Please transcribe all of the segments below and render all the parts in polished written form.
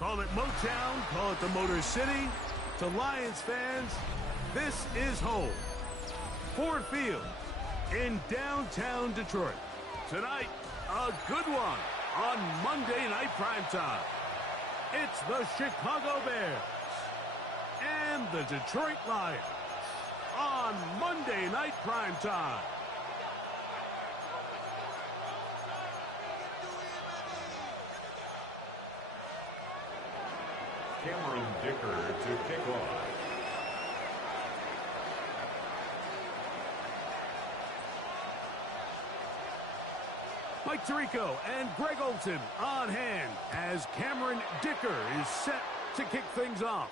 Call it Motown, call it the Motor City. To Lions fans, this is home. Ford Field in downtown Detroit. Tonight, a good one on Monday Night Primetime. It's the Chicago Bears and the Detroit Lions on Monday Night Primetime. Cameron Dicker to kick off. Mike Tirico and Greg Olson on hand as Cameron Dicker is set to kick things off.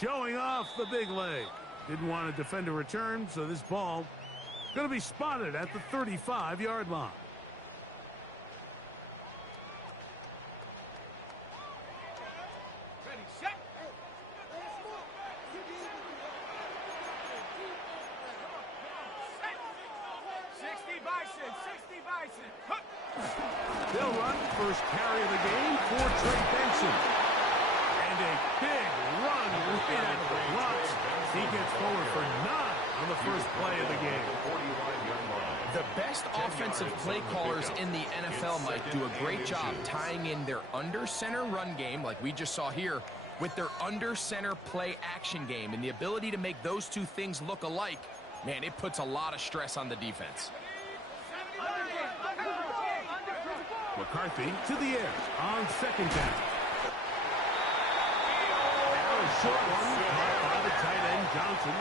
Showing off the big leg. Didn't want to defend a return, so this ball going to be spotted at the 35-yard line. They'll run first carry of the game for Trey Benson. And a big run right out of the blocks. He gets forward for 9 on the first play of the game. The best offensive play callers in the NFL, Mike, do a great job tying in their under-center run game, like we just saw here, with their under-center play action game. And the ability to make those two things look alike, man, it puts a lot of stress on the defense. McCarthy to the air on second down. Now a short one caught by the tight end Johnson.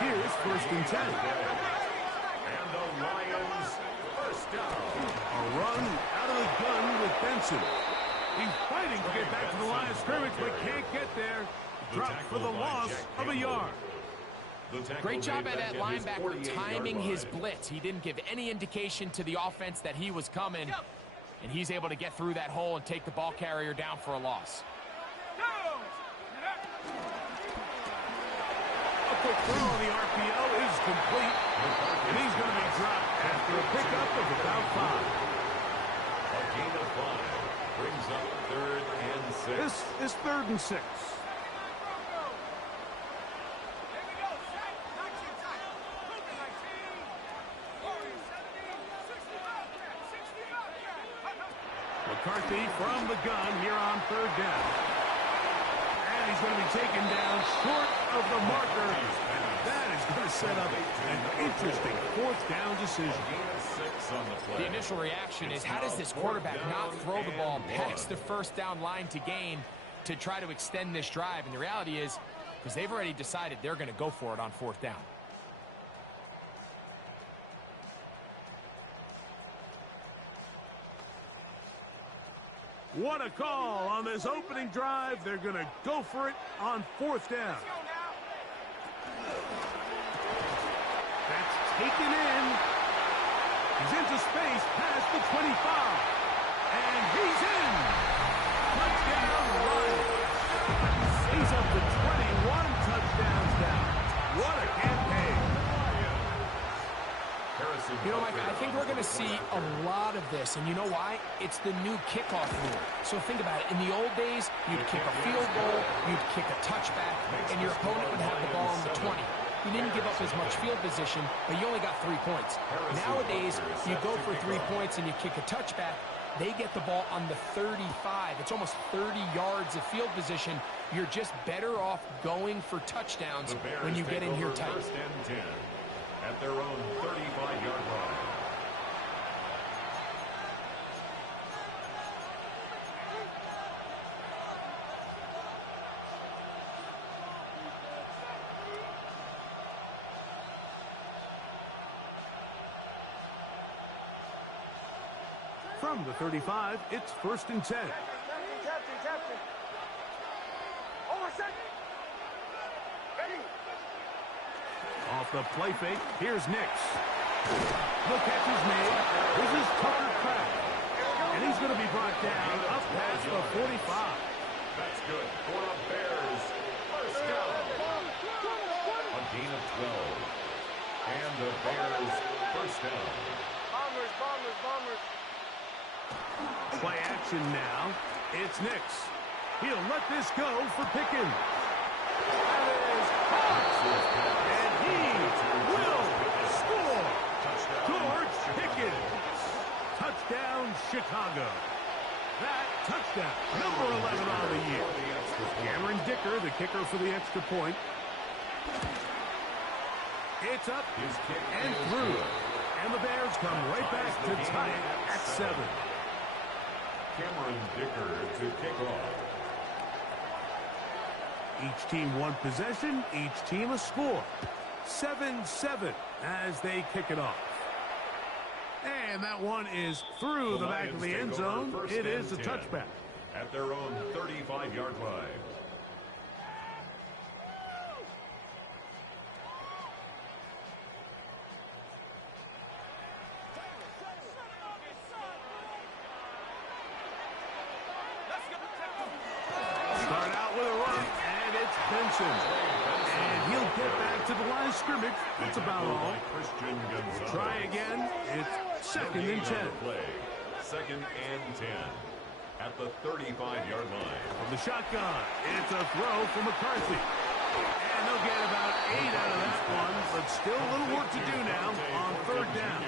Here's first and 10. And the Lions first down. A run out of the gun with Benson. He's fighting to get back to the line of scrimmage, but can't get there. Dropped for the loss of a yard. Great job by that linebacker timing his blitz. He didn't give any indication to the offense that he was coming, and he's able to get through that hole and take the ball carrier down for a loss. A quick throw on the RPO is complete, and he's going to be dropped after a pickup of about 5. A gain of 5 brings up 3rd and 6. This is 3rd and 6. McCarthy from the gun here on 3rd down. And he's going to be taken down short of the marker. That is going to set up an interesting 4th down decision. The initial reaction is, how does this quarterback not throw the ball past the 1st down line to gain to try to extend this drive? And the reality is, because they've already decided they're going to go for it on 4th down. What a call on this opening drive. They're going to go for it on 4th down. That's taken in. He's into space past the 25. And he's in. Touchdown, Lions. He's up to 21 touchdowns now. What a campaign. You know, Mike, I think we're going to see a lot of this, and you know why? It's the new kickoff rule. So think about it. In the old days, you'd kick a field goal, you'd kick a touchback, and your opponent would have the ball on the 20. You didn't give up as much field position, but you only got 3 points. Nowadays, you go for 3 points and you kick a touchback, they get the ball on the 35. It's almost 30 yards of field position. You're just better off going for touchdowns when you get in here tight. 1st and 10 at their own 35-yard line. From the 35, it's 1st and 10. Captain. Over second. Ready. Off the play fake, here's Nix. The catch is made. This is Tucker Kraft. And he's going to be brought down up past the 45. That's good for the Bears. First down. A gain of 12. And the Bears first down. Bombers. Play action now. It's Nix. He'll let this go for Pickens. That is and he will score. George Pickens. Touchdown, Chicago. That touchdown, number 11 on the year. Cameron Dicker, the kicker for the extra point. It's up and through. And the Bears come right back to tie it at 7. Cameron Dicker to kick off. Each team one possession, each team a score. 7-7 as they kick it off. And that one is through the back of the end zone. It is a touchback. At their own 35-yard line. Start out with a run, and it's Benson. And he'll get back to the line of scrimmage. That's about all. Try again. It's second and 10. Second and 10. At the 35-yard line. From the shotgun, it's a throw for McCarthy. And they'll get about 8 out of that one, but still a little work to do now on third down.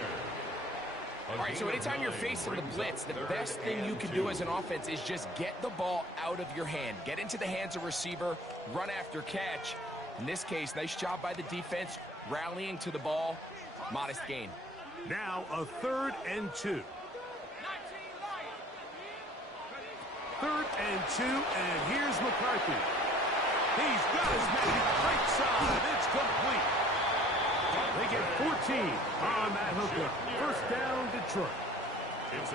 All right, so anytime you're facing the blitz, the best thing you can do as an offense is just get the ball out of your hand. Get into the hands of receiver, run after catch. In this case, nice job by the defense, rallying to the ball. Modest gain. Now a 3rd and 2. 3rd and 2, and here's McCarthy. He's got his man right side. It's complete. They get 14 on that hookup. First down, Detroit.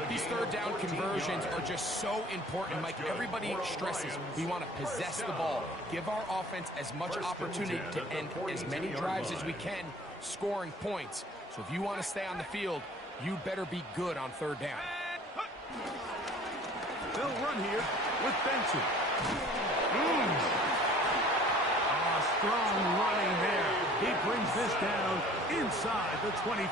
These third down conversions are just so important, Mike. Everybody stresses we want to possess the ball, give our offense as much opportunity to end as many drives as we can, scoring points. So if you want to stay on the field, you better be good on third down. They'll run here with Benson. Strong running there. He brings this down inside the 25.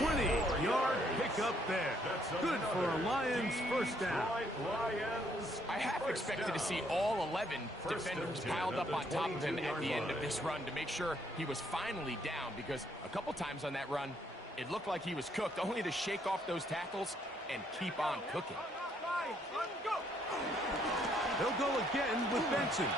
20-yard pickup there. Good for a Lions first down. I half expected to see all 11 defenders piled up on top of him at the end of this run to make sure he was finally down, because a couple times on that run, it looked like he was cooked, only to shake off those tackles and keep on cooking. They'll go again with Benson.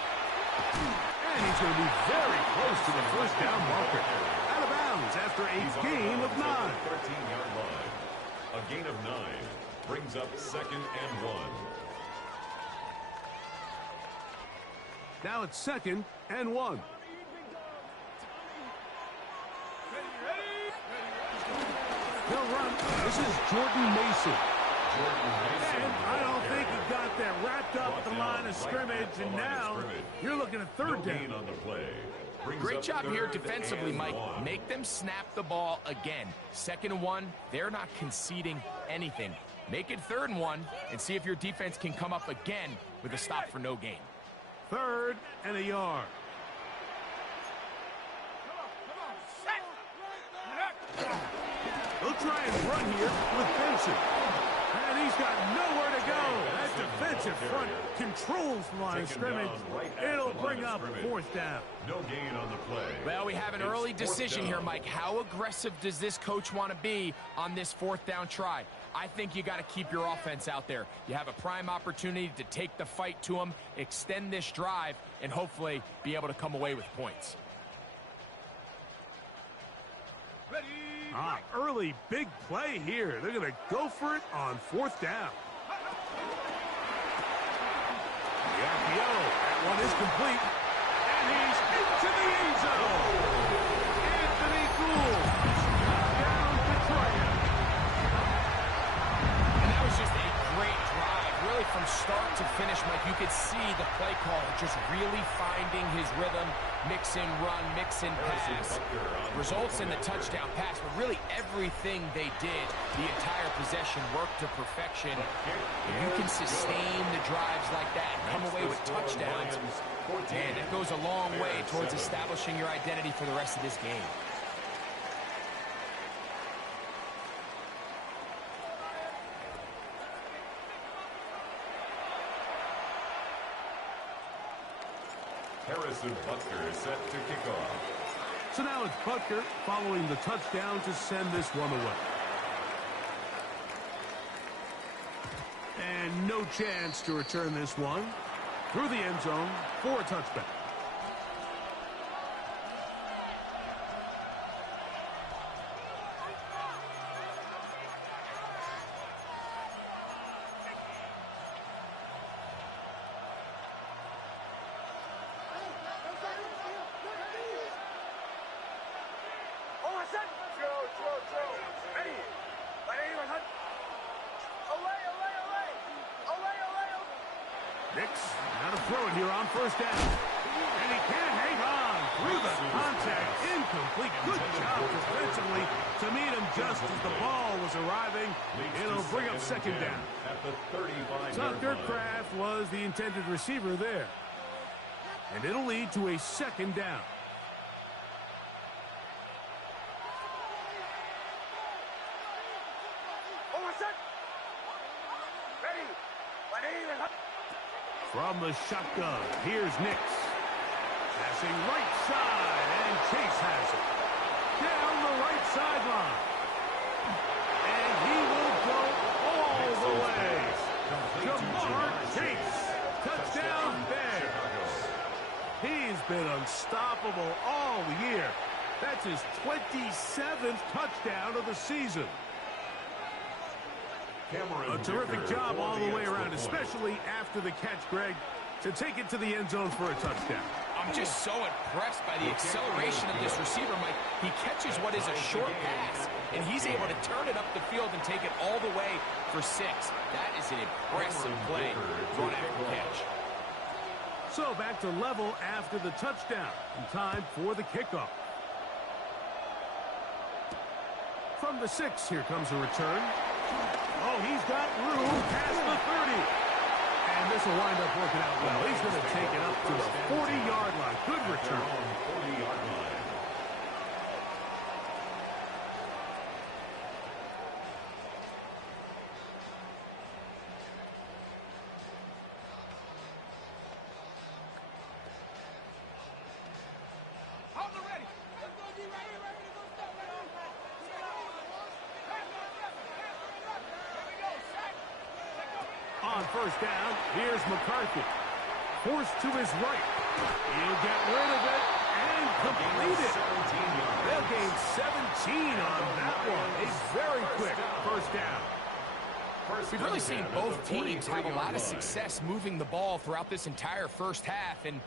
And he's going to be very close to the first down marker. Out of bounds after a gain of 9. 13-yard line. A gain of 9 brings up 2nd and 1. Now it's 2nd and 1. They'll run. This is Jordan Mason. And I don't think he got that wrapped up at the line of scrimmage, and now you're looking at third down. On the play. Great job here defensively, Mike. Make them snap the ball again. 2nd and 1, they're not conceding anything. Make it 3rd and 1 and see if your defense can come up again with a stop for no gain. 3rd and a yard. They'll try and run here with Benson. And he's got nowhere to go. That defensive front controls the line of scrimmage. It'll bring up 4th down. No gain on the play. Well, we have an early decision here, Mike. How aggressive does this coach want to be on this 4th down try? I think you got to keep your offense out there. You have a prime opportunity to take the fight to them, extend this drive, and hopefully be able to come away with points. Early big play here. They're going to go for it on 4th down. The RPO. That one is complete. And he's into the end zone. Anthony Gould. Down Detroit. And that was just a great drive. Really from start to finish, Mike, you could see the play caller just really finding his rhythm. Mix and run, mix and pass. Results in the touchdown pass, but really everything they did, the entire possession worked to perfection. If you can sustain the drives like that and come away with touchdowns, man, that goes a long way towards establishing your identity for the rest of this game. Harrison Butker is set to kick off. So now it's Butker following the touchdown to send this one away. And no chance to return this one through the end zone for a touchback. Now to throw it here on first down. And he can't hang on through the contact. Incomplete. Good job defensively to meet him just as the ball was arriving. It'll bring up second down. At the 35-yard Tucker line. Kraft was the intended receiver there. And it'll lead to a second down. From the shotgun, here's Nix. Passing right side, and Chase has it. Down the right sideline. And he will go all the way. Jamar Chase. Touchdown Bears. He's been unstoppable all year. That's his 27th touchdown of the season. A terrific job all the way around, especially after the catch, Greg, to take it to the end zone for a touchdown. I'm just so impressed by the acceleration of this receiver, Mike. He catches what is a short pass, and he's able to turn it up the field and take it all the way for 6. That is an impressive play, run after catch. So back to level after the touchdown, and time for the kickoff. From the 6, here comes a return. Oh, he's got room past the 30. And this will wind up working out well. He's going to take it up to the 40-yard line. Good return. 40-yard line. On first down, here's McCarthy. Forced to his right. He'll get rid of it and complete it. They'll gain 17 on that one. A very quick first down. We've really seen both teams have a lot of success moving the ball throughout this entire first half, and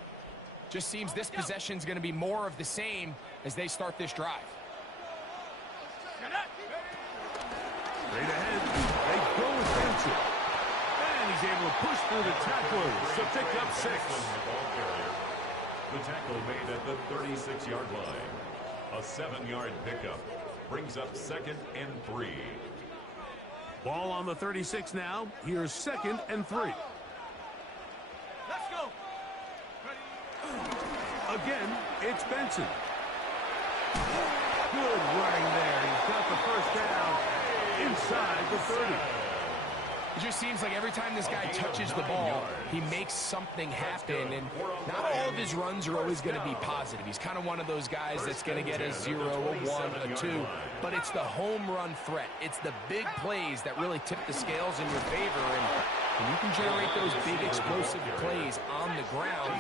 just seems this possession is going to be more of the same as they start this drive. Straight ahead, they go with Benson. And he's able to push through the tacklers to pick up 6. The tackle made at the 36-yard line. A 7-yard pickup brings up 2nd and 3. Ball on the 36 now. Here's 2nd and 3. Let's go. Again, it's Benson. Good running there. He's got the first down inside the 30. It just seems like every time this guy touches the ball, he makes something happen, and not all of his runs are always going to be positive. He's kind of one of those guys that's going to get a 0, a 1, a 2, but it's the home run threat. It's the big plays that really tip the scales in your favor, and when you can generate those big explosive plays on the ground,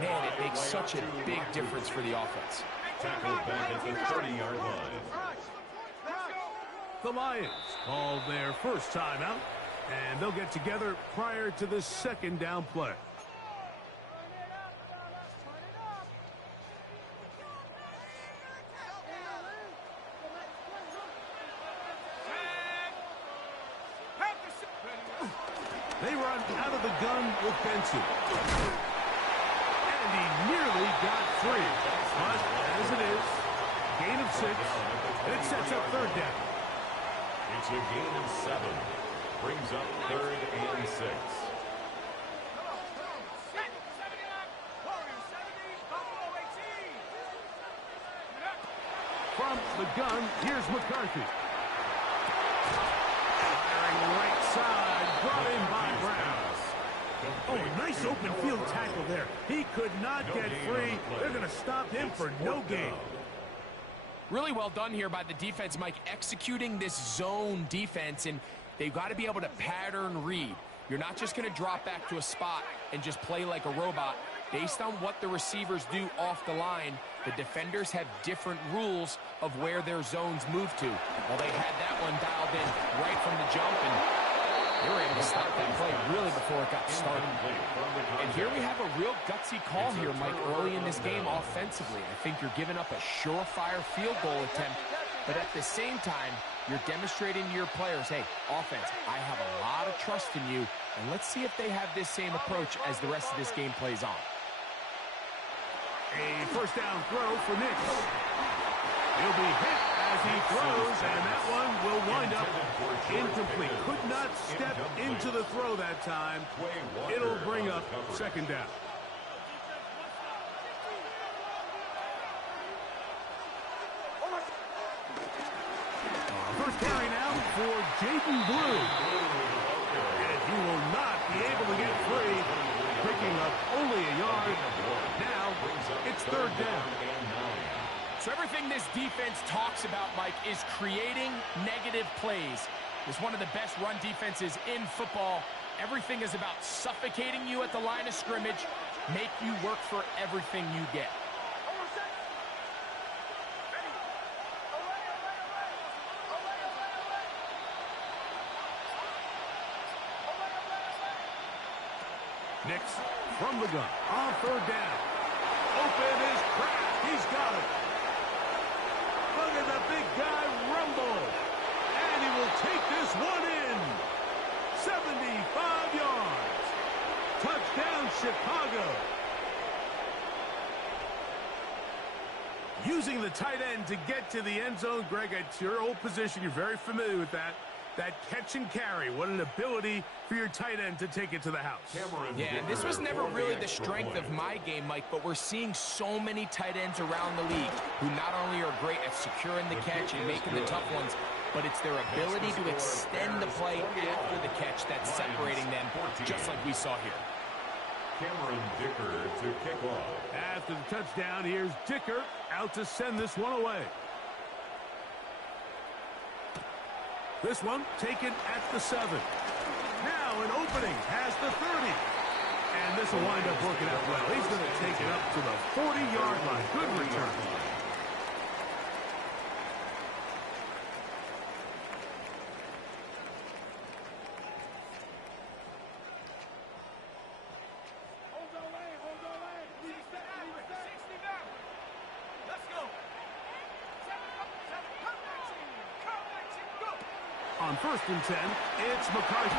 man, it makes such a big difference for the offense. Tackled back at the 30-yard line. The Lions called their first timeout, and they'll get together prior to the second down play. They run out of the gun with Benson. And he nearly got 3. But as it is, gain of 6, and it sets up third down. It's a gain of 7. Brings up 3rd and 6. From the gun, here's McCarthy. Firing right side, brought in by Brown. Oh, nice Nice open field tackle there. He could not get free. They're going to stop him for no gain. Really well done here by the defense, Mike, executing this zone defense, and they've got to be able to pattern read. You're not just going to drop back to a spot and just play like a robot. Based on what the receivers do off the line, the defenders have different rules of where their zones move to. Well, they had that one dialed in right from the jump, and they were able to stop that play really before it got started. And here we have a real gutsy call here, Mike, early in this game offensively. I think you're giving up a surefire field goal attempt, but at the same time, you're demonstrating to your players, hey, offense, I have a lot of trust in you, and let's see if they have this same approach as the rest of this game plays on. A first down throw for Nick. He'll be hit as he throws, and that one will wind up incomplete. Could not step into the throw that time. It'll bring up second down. First carry now for Jaden Blue. And he will not be able to get free, picking up only a yard. Now it's third down. So everything this defense talks about, Mike, is creating negative plays. It's one of the best run defenses in football. Everything is about suffocating you at the line of scrimmage, make you work for everything you get. Nix from the gun on third down. Open is Kraft. He's got it. Look at the big guy rumble. And he will take this one in. 75 yards. Touchdown, Chicago. Using the tight end to get to the end zone. Greg, it's your old position. You're very familiar with that. That catch and carry, what an ability for your tight end to take it to the house. Yeah, and this was never really the strength of my game, Mike, but we're seeing so many tight ends around the league who not only are great at securing the catch and making the tough ones, but it's their ability to extend the play after the catch that's separating them, just like we saw here. Cameron Dicker to kick off. After the touchdown, here's Dicker out to send this one away. This one taken at the 7. Now an opening past the 30. And this will wind up working out well. He's going to take it up to the 40-yard line. Good return. On 1st and 10, it's McCarthy. A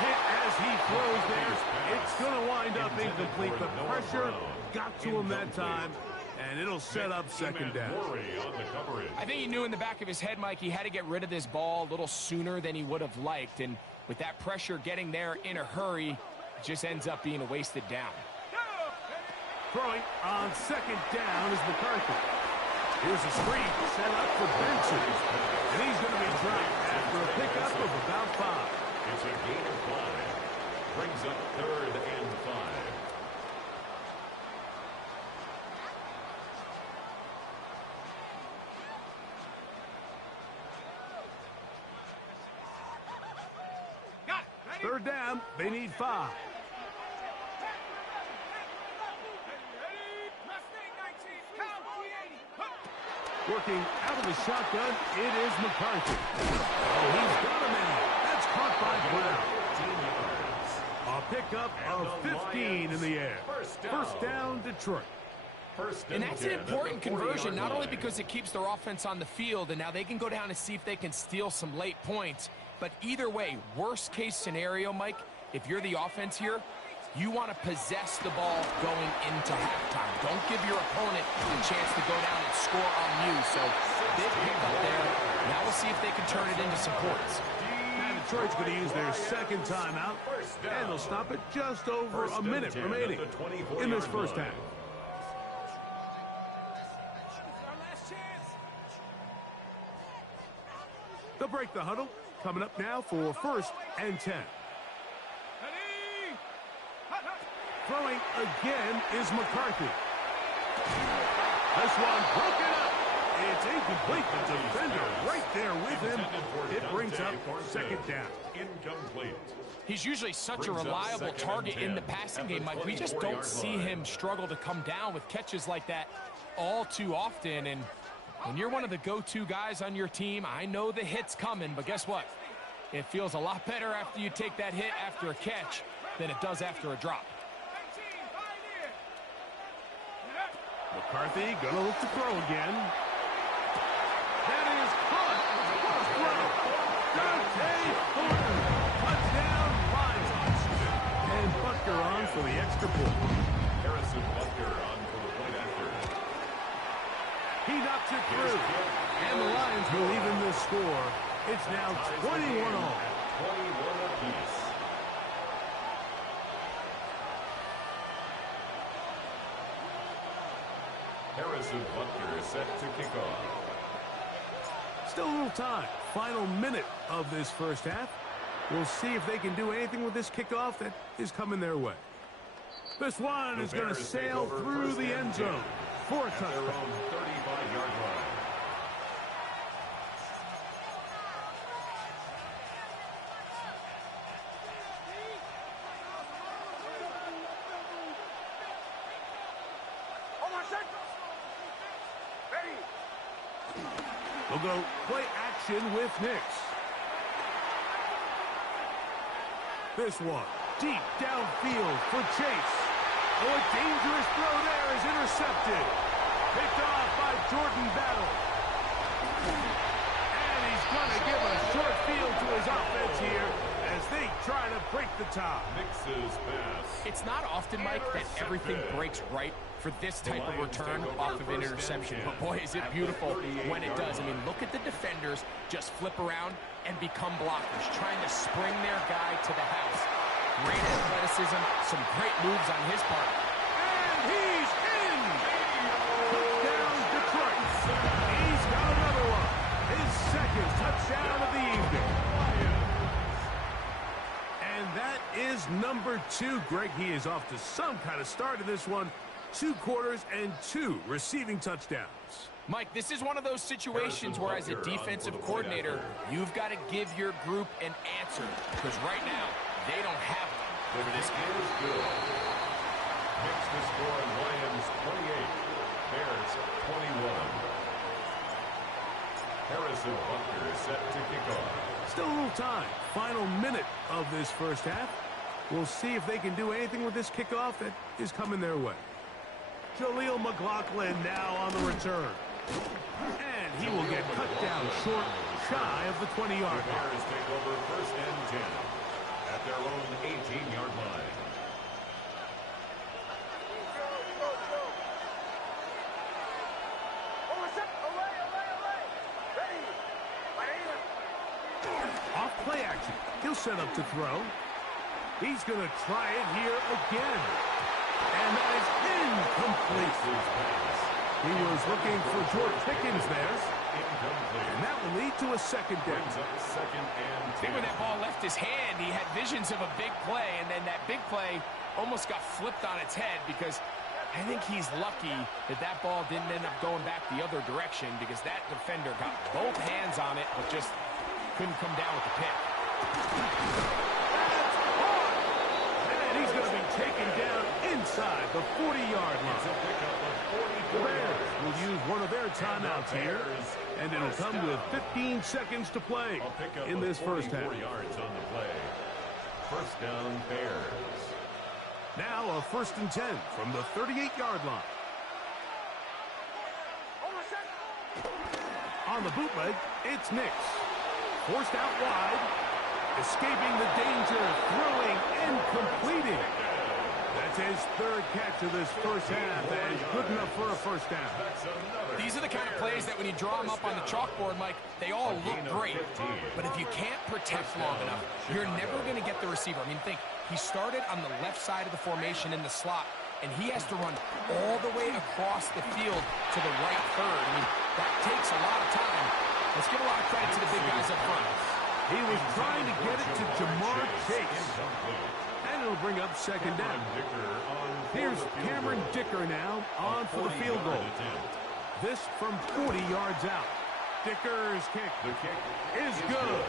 hit as he throws there. It's going to wind up incomplete. The pressure got to him that time, and it'll set up second down. I think he knew in the back of his head, Mike, he had to get rid of this ball a little sooner than he would have liked. And with that pressure getting there in a hurry, it just ends up being a wasted down. Throwing on 2nd down is McCarthy. Here's a screen set up for Benson. And he's going to be dropped after a pickup of about 5. It's a gain of 5. Brings up 3rd and 5. Third down, they need 5. Working out of the shotgun, it is McCarthy. Oh, he's got a man. That's caught by Brown. A pickup of 15 in the air. First down, Detroit. And that's an important conversion, not only because it keeps their offense on the field, and now they can go down and see if they can steal some late points. But either way, worst case scenario, Mike, if you're the offense here, you want to possess the ball going into halftime. Don't give your opponent the chance to go down and score on you. So big pickup there. Now we'll see if they can turn it into some points. And Detroit's going to use their second timeout, and they'll stop it just over a minute remaining in this first half. They'll break the huddle. Coming up now for 1st and 10. Throwing again is McCarthy. This one broken up. It's incomplete. The defender right there with him. It brings up second down. Incomplete. He's usually such a reliable target in the passing game, Mike. We just don't see him struggle to come down with catches like that all too often. And when you're one of the go-to guys on your team, I know the hit's coming, but guess what? It feels a lot better after you take that hit after a catch than it does after a drop. McCarthy gonna look to throw again. That is caught. What a throw. Dante Thornton. Touchdown, Lions. And Butker on for the extra point. Harrison Butker on for the point after. He knocks it through. And the Lions will even this score. It's now 21 all. 21 apiece. Harrison Butker is set to kick off. Still a little time. Final minute of this first half. We'll see if they can do anything with this kickoff that is coming their way. This one is going to sail through the end zone for a touchdown. Their own 35-yard line. We'll go play action with Nix. This one, deep downfield for Chase. Oh, a dangerous throw there is intercepted. Picked off by Jordan Battle. And he's going to give a short field to his offense here as they try to break the tie. Nix's pass. It's not often, Mike, that everything breaks right for this type of return off of an interception. But boy, is it beautiful when it does. I mean, look at the defenders just flip around and become blockers, trying to spring their guy to the house. Great athleticism, some great moves on his part. And he's in! Touchdown, Detroit. He's got another one. His second touchdown of the evening. And that is number 2. Greg, he is off to some kind of start in this one. 2 quarters and 2 receiving touchdowns. Mike, this is one of those situations where as a defensive coordinator, you've got to give your group an answer. Because right now, they don't have one for this game. Is good. Makes the score in Lions 28. Bears 21. Harrison Butker is set to kick off. Still a little time. Final minute of this first half. We'll see if they can do anything with this kickoff that is coming their way. Jaleel McLaughlin now on the return. And he will get cut down short, shy of the 20-yard line. Bears take over first and 10 at their own 18-yard line. Off play action. He'll set up to throw. He's going to try it here again. And that is incomplete. He was looking for George Pickens there. And that will lead to a second down. I think when that ball left his hand, he had visions of a big play, and then that big play almost got flipped on its head because I think he's lucky that that ball didn't end up going back the other direction because that defender got both hands on it but just couldn't come down with the pick. And he's going to be taken down inside the 40-yard line. The Bears will use one of their timeouts here, and it'll come with 15 seconds to play in this first half. Yards on the play. First down, Bears. Now a 1st and 10 from the 38-yard line. On the bootleg, it's Nix. Forced out wide, escaping the danger, throwing and completing. That's his 3rd catch of this first half, and good enough for a first down. These are the kind of plays that when you draw them up on the chalkboard, Mike, they all look great. But if you can't protect long enough, you're never going to get the receiver. I mean, think, he started on the left side of the formation in the slot, and he has to run all the way across the field to the right third. I mean, that takes a lot of time. Let's give a lot of credit to the big guys up front. He was trying to get it to Jamar Chase. And it'll That'll bring up second down. Here's Cameron Dicker now on for the field goal. This from 40 yards out. Dicker's kick is good.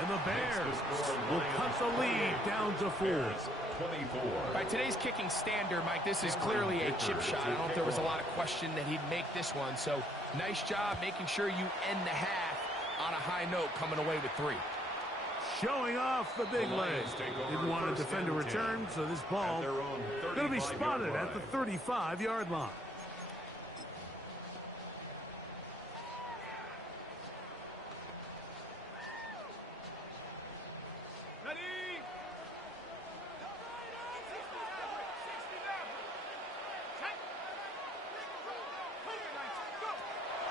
And the Bears will cut the lead down to 4. By today's kicking standard, Mike, this is clearly a chip shot. I don't know if there was a lot of question that he'd make this one. So nice job making sure you end the half on a high note, coming away with 3. Showing off the big leg. Didn't want to defend a return, so this ball going to be spotted at the 35-yard line.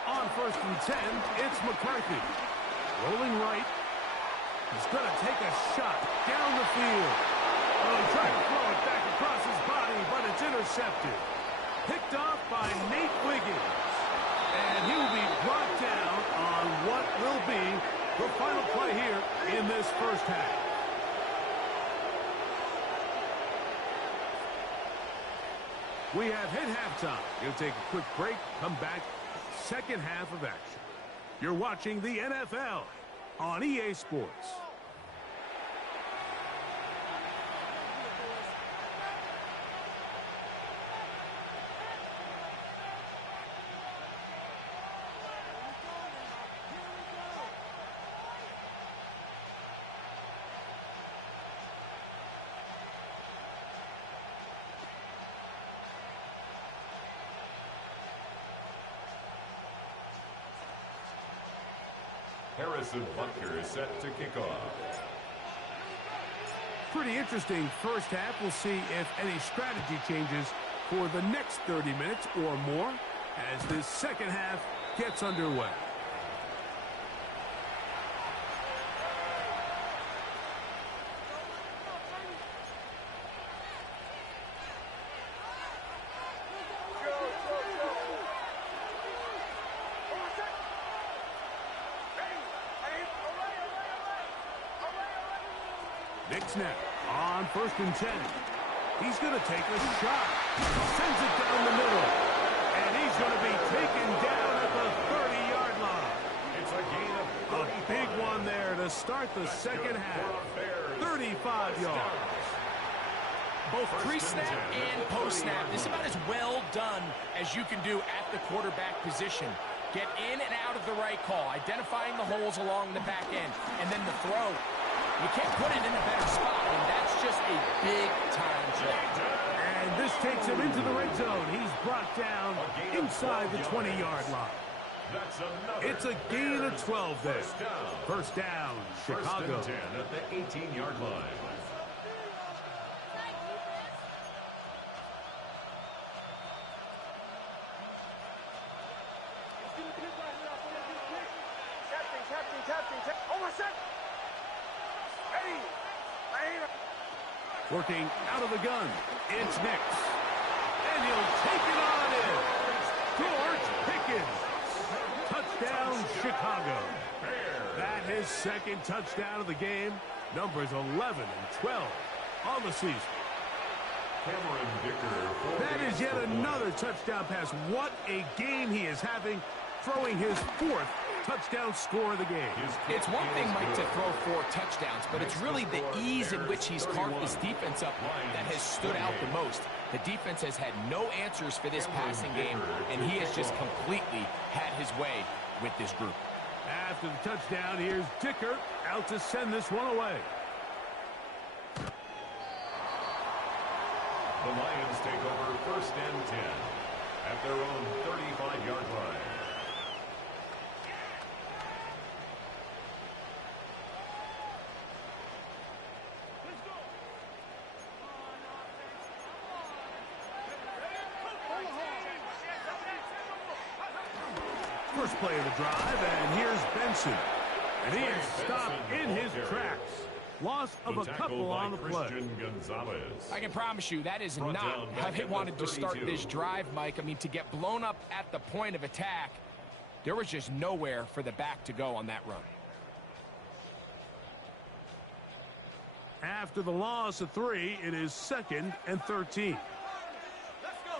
On 1st and 10, it's McCarthy. Rolling right. He's going to take a shot down the field. Oh, he tried to throw it back across his body, but it's intercepted. Picked off by Nate Wiggins. And he will be brought down on what will be the final play here in this first half. We have hit halftime. We'll take a quick break, come back, second half of action. You're watching the NFL on EA Sports. Harrison Butker is set to kick off. Pretty interesting first half. We'll see if any strategy changes for the next 30 minutes or more as this second half gets underway. Nick snap on 1st and 10. He's going to take a shot. Sends it down the middle. And he's going to be taken down at the 30-yard line. It's a gain of a big one there to start the second half. 35 yards. Both pre-snap and post-snap. This is about as well done as you can do at the quarterback position. Get in and out of the right call, identifying the holes along the back end, and then the throw. You can't put it in a better spot, and that's just a big-time play. And this takes him into the red zone. He's brought down inside the 20-yard line. It's a gain of 12 there. First down, Chicago. 1st and 10 at the 18-yard line. Working out of the gun, it's Nix. And he'll take it on in. George Pickens. Touchdown, Chicago. That his second touchdown of the game. Numbers 11 and 12 on the season. Cameron Dicker. That is yet another touchdown pass. What a game he is having, throwing his 4th touchdown score of the game. It's one thing, Mike, to throw 4 touchdowns, but it's really the ease in which he's carved this defense up that has stood out the most. The defense has had no answers for this passing game, and he has just completely had his way with this group. After the touchdown, here's Dicker out to send this one away. The Lions take over 1st and 10 at their own 35-yard line. First play of the drive, and here's Benson. And he is stopped in his tracks. Loss of a couple on the play. I can promise you that is not how they wanted to start this drive, Mike. I mean, to get blown up at the point of attack, there was just nowhere for the back to go on that run. After the loss of 3, it is 2nd and 13. Let's go.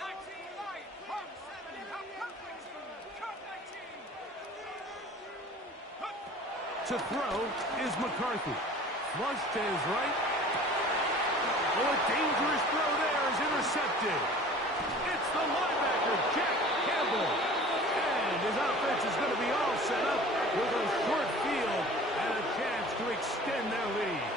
19 Lions. Hub 7. Hub 19. To throw is McCarthy. Flush to his right. Oh, a dangerous throw there is intercepted. It's the linebacker, Jack Campbell. And his offense is going to be all set up with a short field and a chance to extend their lead.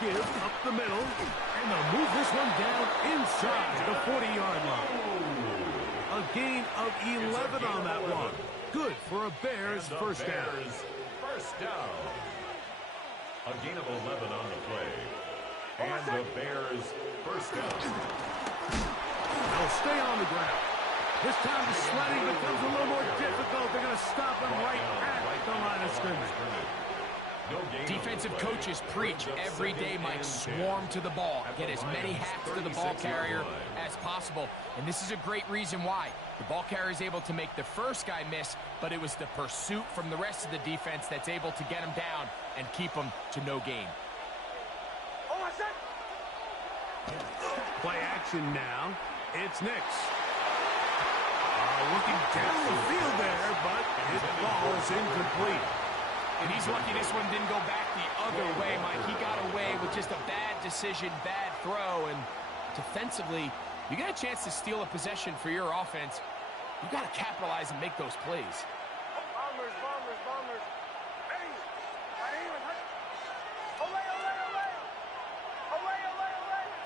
Give up the middle, and they'll move this one down inside the 40-yard line. A gain of 11 on that one. Good for a Bears first down. First down. A gain of 11 on the play. And the Bears first down. They'll stay on the ground. This time the sledding becomes a little more difficult. They're going to stop him right at the line of scrimmage. Defensive coaches preach every day, Mike, swarm to the ball. Get as many hats to the ball carrier as possible. And this is a great reason why. The ball carrier is able to make the first guy miss, but it was the pursuit from the rest of the defense that's able to get him down and keep him to no gain. Play action now. It's Nix. Looking down the field there, but it falls incomplete. And he's lucky this one didn't go back the other way, Mike. He got away with just a bad decision, bad throw, and defensively, you get a chance to steal a possession for your offense. You got to capitalize and make those plays. Bombers. Hey,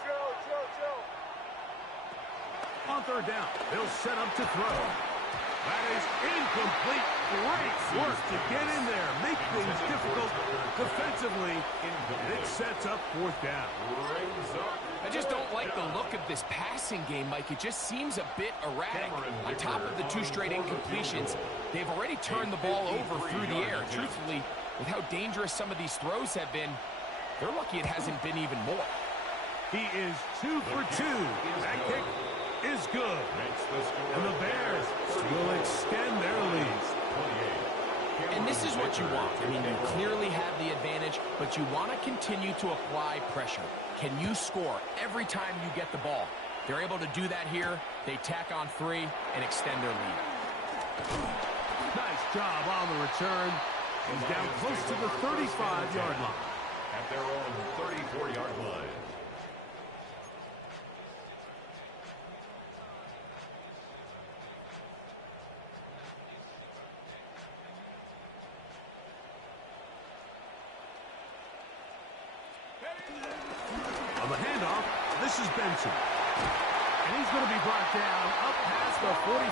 Chill. On third down, they'll set up to throw. That is incomplete. Great work to get in there, make things difficult defensively. It sets up fourth down. I just don't like the look of this passing game, Mike. It just seems a bit erratic. On top of the 2 straight incompletions, they've already turned the ball over through the air. Truthfully, with how dangerous some of these throws have been, they're lucky it hasn't been even more. He is 2 for 2. That kick is good. And the Bears will extend their lead. And this is what you want. I mean, you clearly have the advantage, but you want to continue to apply pressure. Can you score every time you get the ball? They're able to do that here. They tack on 3 and extend their lead. Nice job on the return. He's down close to the 35-yard line. At their own 34-yard line. On the handoff, this is Benson. And he's going to be brought down up past the 45.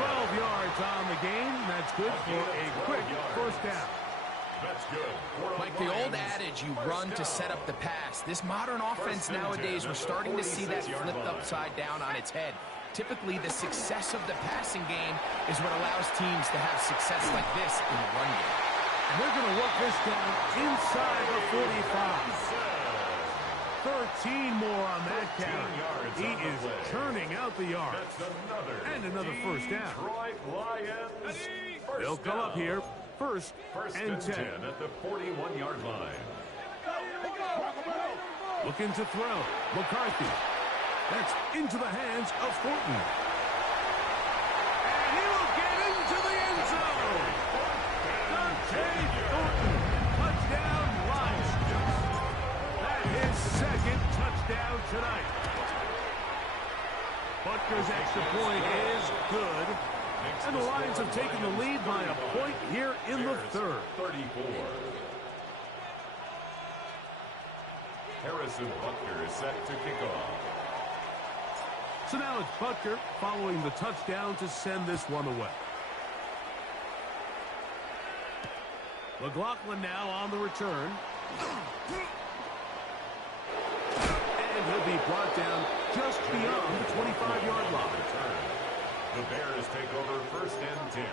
12 yards on the game. That's good for a quick first down. That's good. Like the old adage, you run to set up the pass. This modern offense nowadays, we're starting to see that flipped upside down on its head. Typically, the success of the passing game is what allows teams to have success like this in the run game. And they're going to work this down inside the 45. 13 more on that count. He is turning out the yards. And another first down. They'll come up here. First and 10 at the 41-yard line. Looking to throw. McCarthy. That's into the hands of Thornton. And he will get into the end zone. Thornton. Touchdown, Lions. That is second touchdown tonight. Butker's extra point is good. And the Lions have taken the lead by a point here in the third. 34. Harrison Butker is set to kick off. So now it's Butker following the touchdown to send this one away. McLaughlin now on the return. And he'll be brought down just beyond the 25-yard line. The Bears take over first and 10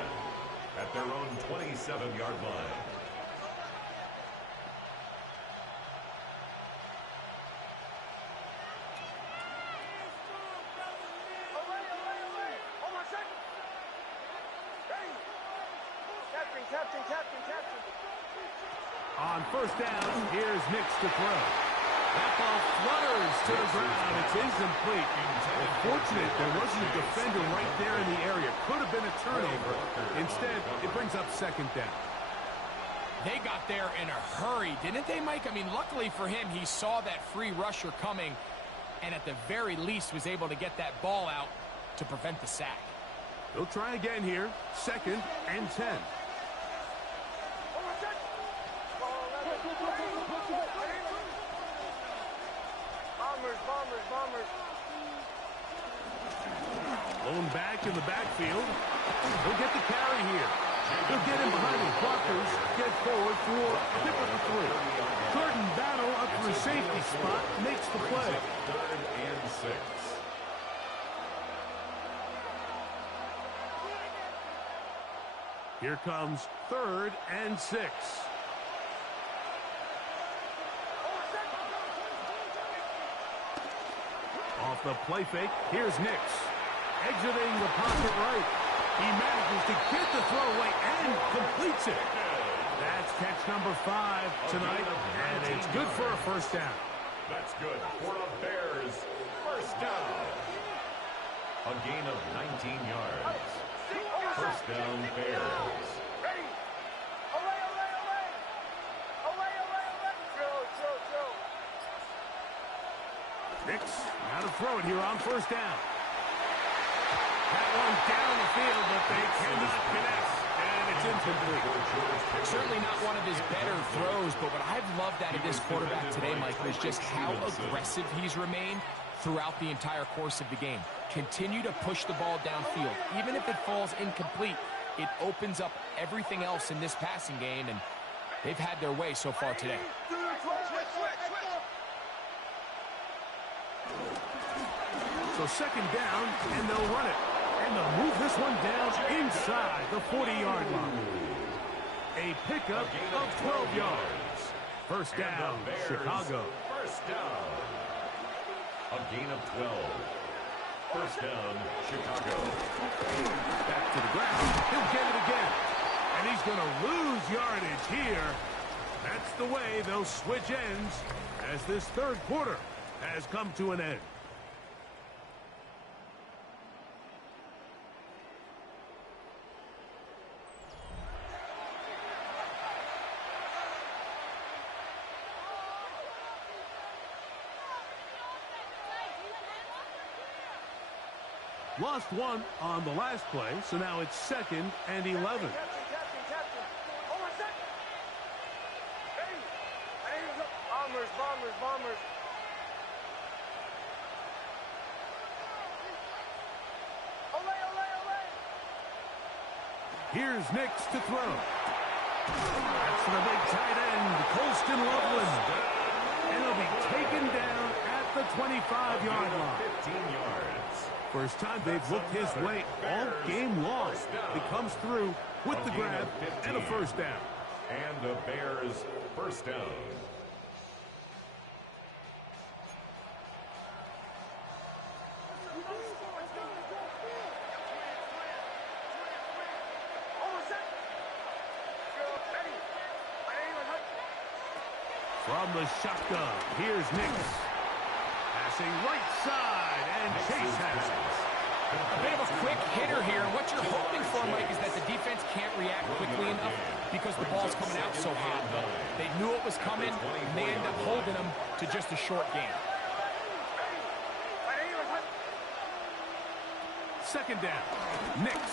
at their own 27-yard line. On first down, here's Nix to throw. That ball flutters to the ground. It's incomplete. Fortunate there wasn't a defender right there in the area. Could have been a turnover. Instead, it brings up second down. They got there in a hurry, didn't they, Mike? I mean, luckily for him, he saw that free rusher coming and at the very least was able to get that ball out to prevent the sack. They'll try again here. 2nd and 10. Bombers. Blown back in the backfield. He'll get the carry here. He'll get him behind his blockers. Get forward for a pickup of 3. Jordan Battle up for a safety spot. Makes the play. 3rd and 6. Here comes 3rd and 6. Off the play fake, here's Nix. Exiting the pocket right. He manages to get the throw away and completes it. That's catch number 5 tonight, and it's good for a first down. That's good for the Bears. First down. A gain of 19 yards. First down, Bears. Nix, now to throw it here on first down. That one down the field, but they cannot connect, and it's incomplete. Certainly not one of his better throws, but what I've loved out of this quarterback today, Mike, is just how aggressive he's remained throughout the entire course of the game. Continue to push the ball downfield. Even if it falls incomplete, it opens up everything else in this passing game, and they've had their way so far today. So 2nd down, and they'll run it. And they'll move this one down inside the 40-yard line. A pickup of 12 yards. First down, Chicago. First down. A gain of 12. First down, Chicago. Back to the ground. He'll get it again. And he's going to lose yardage here. That's the way they'll switch ends as this 3rd quarter has come to an end. Lost one on the last play, so now it's 2nd and 11. Bombers. Here's Nix to throw. That's the big tight end, Colston Loveland. And he'll be taken down at the 25-yard line. 15 yards. First time they've looked his way all game long. He comes through with the grab and a first down. And the Bears first down. From the shotgun, here's Nix. Passing right side, and Chase has it. A bit of a quick hitter here. What you're hoping for, Mike, is that the defense can't react quickly enough because the ball's coming out so hot. They knew it was coming, and they end up holding them to just a short gain. 2nd down, Nix.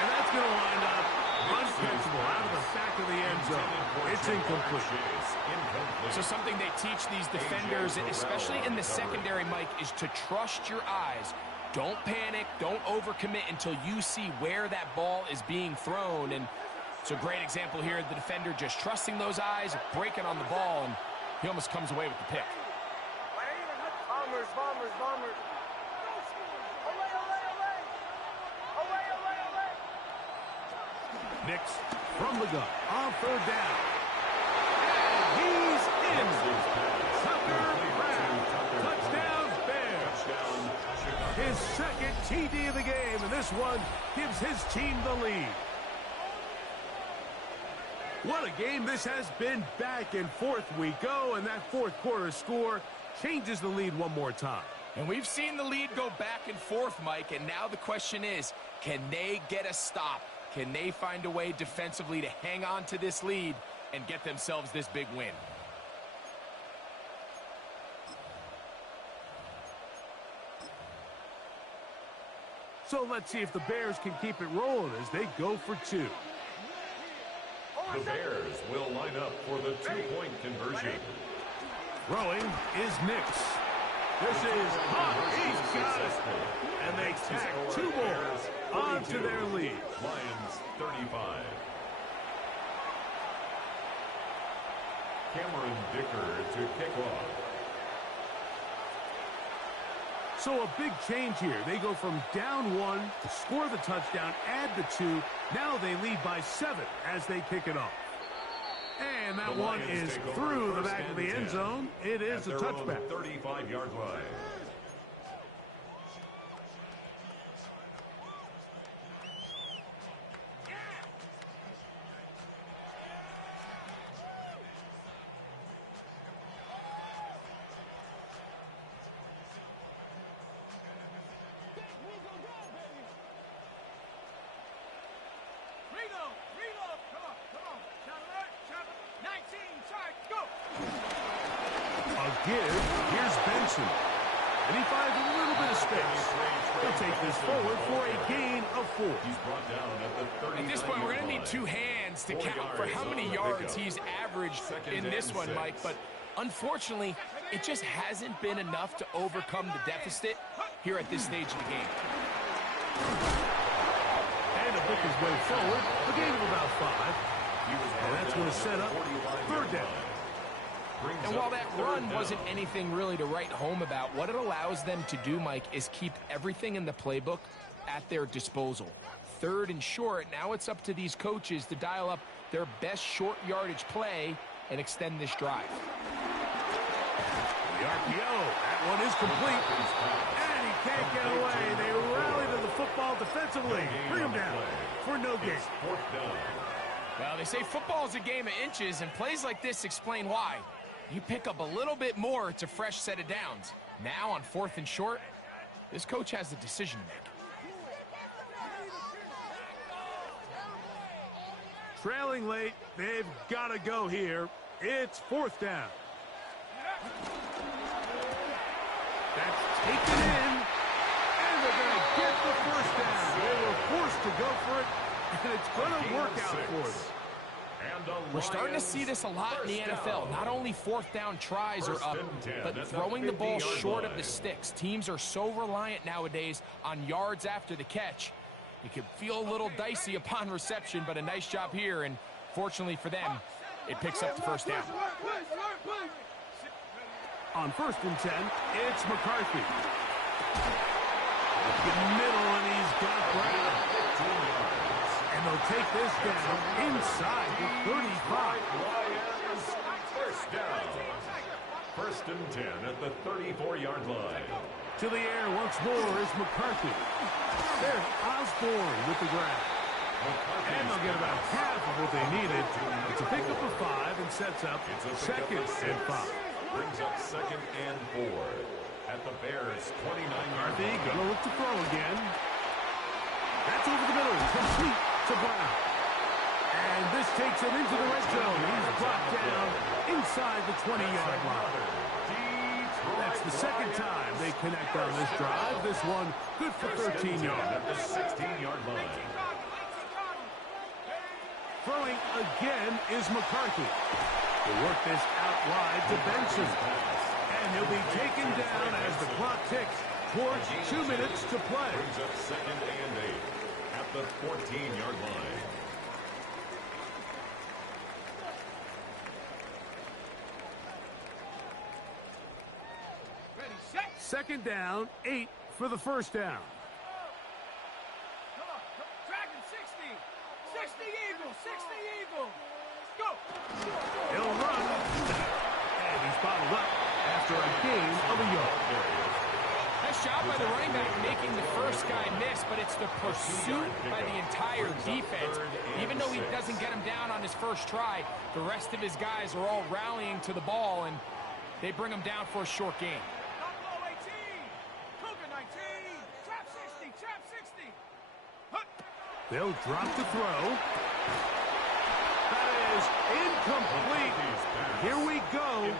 And that's going to wind up uncatchable out of the back of the end zone. It's incomplete. So something they teach these defenders, especially in the secondary, Mike, is to trust your eyes. Don't panic, don't overcommit until you see where that ball is being thrown. And it's a great example here. The defender just trusting those eyes, breaking on the ball, and he almost comes away with the pick. Bombers. Nix from the gun on 3rd down. And he's in. Tucker Pratt. Touchdown, Bears. His 2nd TD of the game, and this one, gives his team the lead. What a game this has been. Back and forth we go, and that fourth quarter score changes the lead one more time. And we've seen the lead go back and forth, Mike, and now the question is, can they get a stop? Can they find a way defensively to hang on to this lead and get themselves this big win? So let's see if the Bears can keep it rolling as they go for two. The Bears will line up for the two-point conversion. Throwing is Nix. This is hot. He's got it. And they tack two more onto their lead. Lions 35. Cameron Dicker to kick off. So a big change here. They go from down one to score the touchdown, add the two. Now they lead by 7 as they kick it off. And that one is through the back of the end zone. It is a touchback. 35-yard line. Reload. Come on. Shot alert. 19, charge, go. A give. Here's Benson. And he finds a little bit of space. He'll take this forward for a gain of 4. He's brought down at the 39. At this point, we're going to need 2 hands to count for how many yards he's averaged in this one, Mike. But unfortunately, it just hasn't been enough to overcome the deficit here at this stage of the game. And to pick his way forward, a gain of about 5. And that's going to set up 3rd down. And while that run wasn't anything really to write home about, what it allows them to do, Mike, is keep everything in the playbook at their disposal. 3rd and short, now it's up to these coaches to dial up their best short yardage play and extend this drive. The RPO, that one is complete. And he can't get away. They rally to the football defensively. Bring him down for no gain. Well, they say football is a game of inches, and plays like this explain why. You pick up a little bit more, it's a fresh set of downs. Now on 4th and short, this coach has a decision to make. Trailing late, they've got to go here. It's 4th down. That's taken in, and they're going to get the 1st down. They were forced to go for it, and it's going to work out for them. We're starting to see this a lot in the NFL. Not only 4th down tries are up, but throwing the ball short of the sticks. Teams are so reliant nowadays on yards after the catch. It can feel a little dicey upon reception, but a nice job here, and fortunately for them, it picks up the 1st down. On 1st and 10, it's McCarthy. Up the middle, and he's got Brown. And they'll take this down inside the 35. First down. 1st and 10 at the 34-yard line. To the air once more is McCarthy. There's Osborne with the grab. And they'll get about half of what they needed. It's a pickup of 5 and sets up 2nd and 5. Brings up 2nd and 4 at the Bears' 29-yard McCarthy line. gonna look to throw again. That's over the middle, complete to Brown. And this takes him into the red zone. He's brought down inside the 20-yard line. That's the 2nd time they connect on this drive. This one good for 13 yards. At the 16-yard line. Throwing again is McCarthy. They work this out wide to Benson. And he'll be taken down as the clock ticks towards 2 minutes to play. Brings up 2nd and 8 at the 14-yard line. Ready, set. 2nd down, 8 for the 1st down. Come on. Dragon 60. 60 Eagle. 60 Eagle. Go. He'll run. And he's bottled up after a gain of a yard. Nice job by the running back making the first guy miss, but it's the pursuit by the entire defense. Even though he doesn't get him down on his first try, the rest of his guys are all rallying to the ball, and they bring him down for a short gain. Buffalo 18, Cougar 19, trap 60, trap 60. Hut. They'll drop the throw. That is incomplete. Here we go.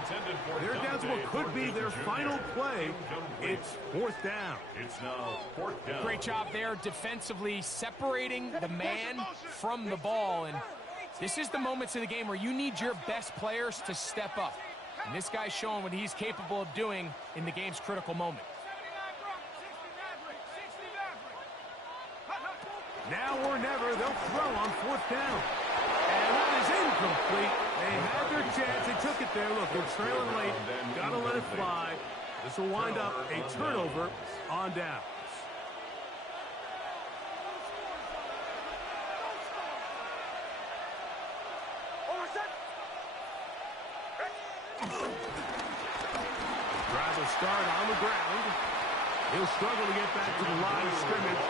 They're down to what could be their final play. It's fourth down. It's now fourth down. Great job there defensively separating the man from the ball. And this is the moments of the game where you need your best players to step up. And this guy's showing what he's capable of doing in the game's critical moment. 79 Brock, 60 Maverick. Now or never, they'll throw on fourth down. And that is incomplete. They had their chance. They took it there. Look, they're trailing late. Got to let it fly. This will wind up a turnover on downs. Drive will start on the ground. He'll struggle to get back to the line of scrimmage.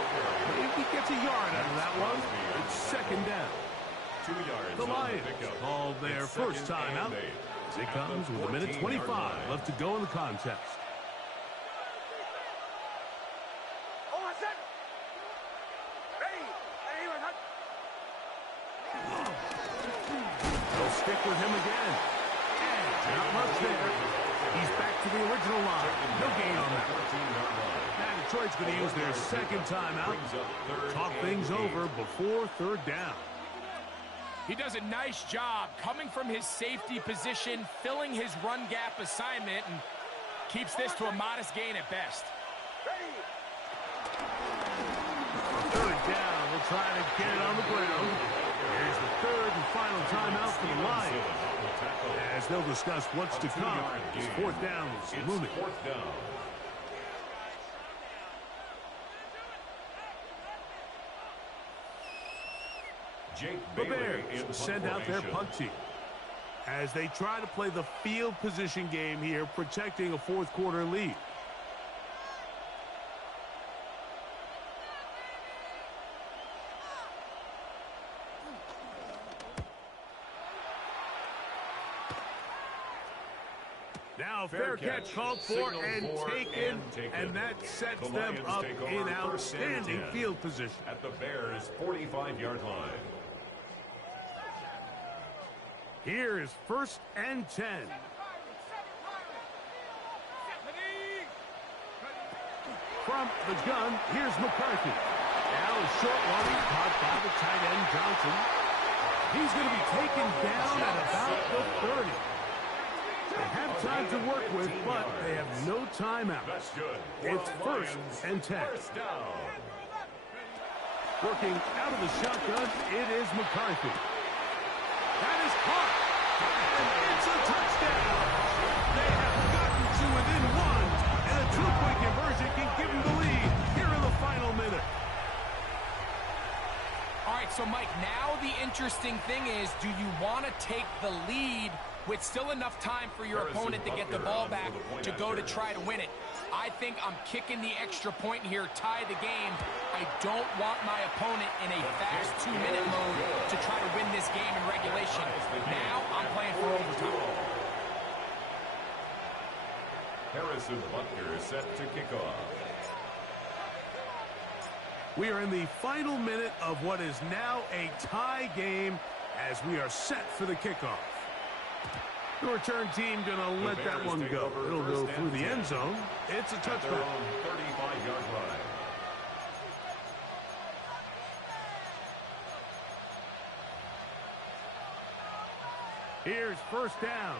Maybe he gets a yard out of that one. It's second down. 2 yards. The Lions called their first timeout. As it comes with a minute 25 left to go in the contest. They'll stick with him again. And not much there. He's back to the original line. No gain on that. Now Detroit's going to use their second timeout. Talk things over before third down. He does a nice job coming from his safety position, filling his run gap assignment, and keeps this to a modest gain at best. Third down. We'll try to get it on the ground. Here's the third and final timeout for the Lions. As they'll discuss what's to come. This fourth down is looming. Fourth down. The Bears send out their punt team as they try to play the field position game here, protecting a fourth quarter lead. Now fair catch called for and taken, and that sets them up in outstanding field position. At the Bears' 45-yard line. Here is first and 10. From the gun, here's McCarthy. Now a short one caught by the tight end Johnson. He's going to be taken down at about the 30. They have time to work with, but they have no timeout. That's good. It's first and 10. First down. Working out of the shotgun, it is McCarthy. That is caught. And it's a touchdown. They have gotten to within one. And a two-point conversion can give them the lead here in the final minute. All right, so Mike, now the interesting thing is, do you want to take the lead with still enough time for your opponent to get the ball back to go to try to win it? I think I'm kicking the extra point here, tie the game. I don't want my opponent in a fast 2-minute mode to try to win this game in regulation. Now I'm playing for overtime. Harrison Butker is set to kick off. We are in the final minute of what is now a tie game as we are set for the kickoff. The return team going to let that one go. It'll go through the end zone. It's a touchback. 35-yard line. Here's first down.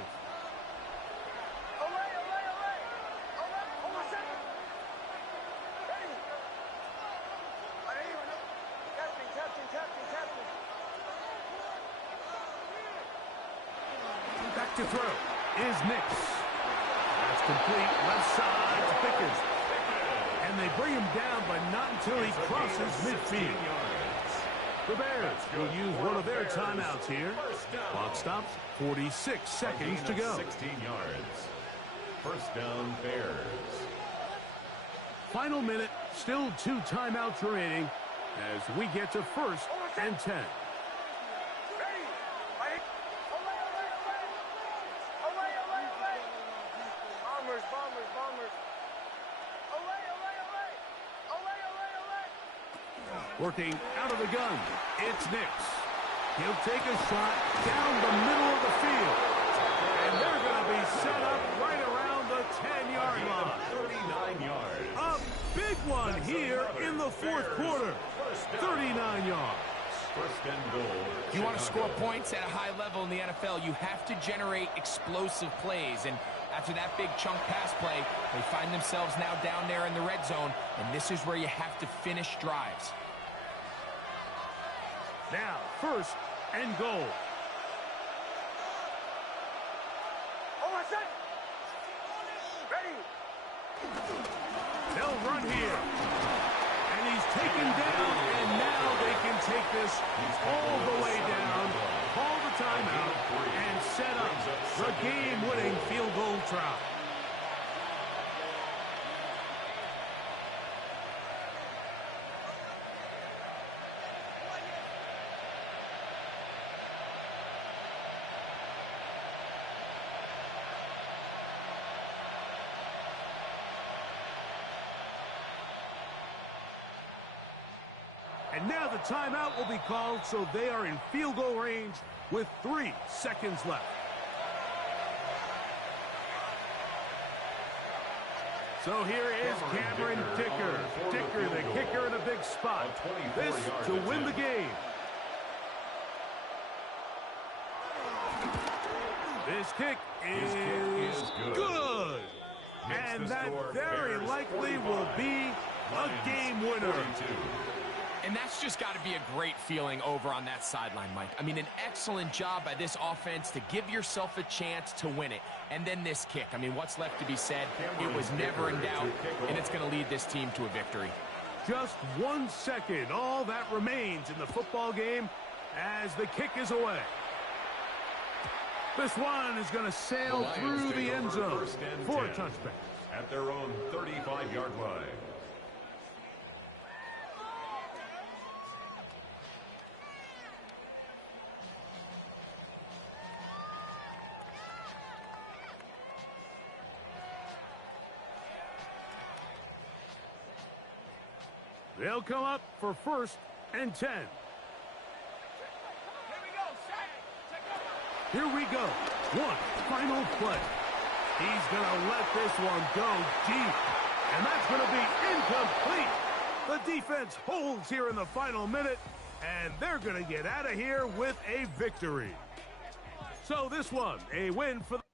Back to throw is Nix. That's complete, left side to Pickens. And they bring him down, but not until he crosses midfield. The Bears will use one of their timeouts here. Clock stops, 46 seconds to go. 16 yards. First down, Bears. final minute, still 2 timeouts remaining as we get to 1st and 10. Working out of the gun, it's Nix. He'll take a shot down the middle of the field. And they're going to be set up right around the 10-yard line. 39 yards. A big one here in the 4th quarter. 39 yards. First and goal. You want to score points at a high level in the NFL, you have to generate explosive plays. And after that big chunk pass play, they find themselves now down there in the red zone. And this is where you have to finish drives. Now, 1st and goal. They'll run here. And he's taken down, and now they can take this all the way down, call the timeout, and set up the game-winning field goal try. And now the timeout will be called, so they are in field goal range with 3 seconds left. So here is Cameron Dicker. Dicker, the kicker, in a big spot. This to win the game. This kick is good. And that very likely will be a game winner. And that's just got to be a great feeling over on that sideline, Mike. I mean, an excellent job by this offense to give yourself a chance to win it. And then this kick. I mean, what's left to be said? It was never in doubt, and it's going to lead this team to a victory. Just 1 second. All that remains in the football game as the kick is away. This one is going to sail through the end zone for a touchback. At their own 35-yard line. They'll come up for 1st and 10. Here we go. One final play. He's going to let this one go deep. And that's going to be incomplete. The defense holds here in the final minute, and they're going to get out of here with a victory. So this one, a win for the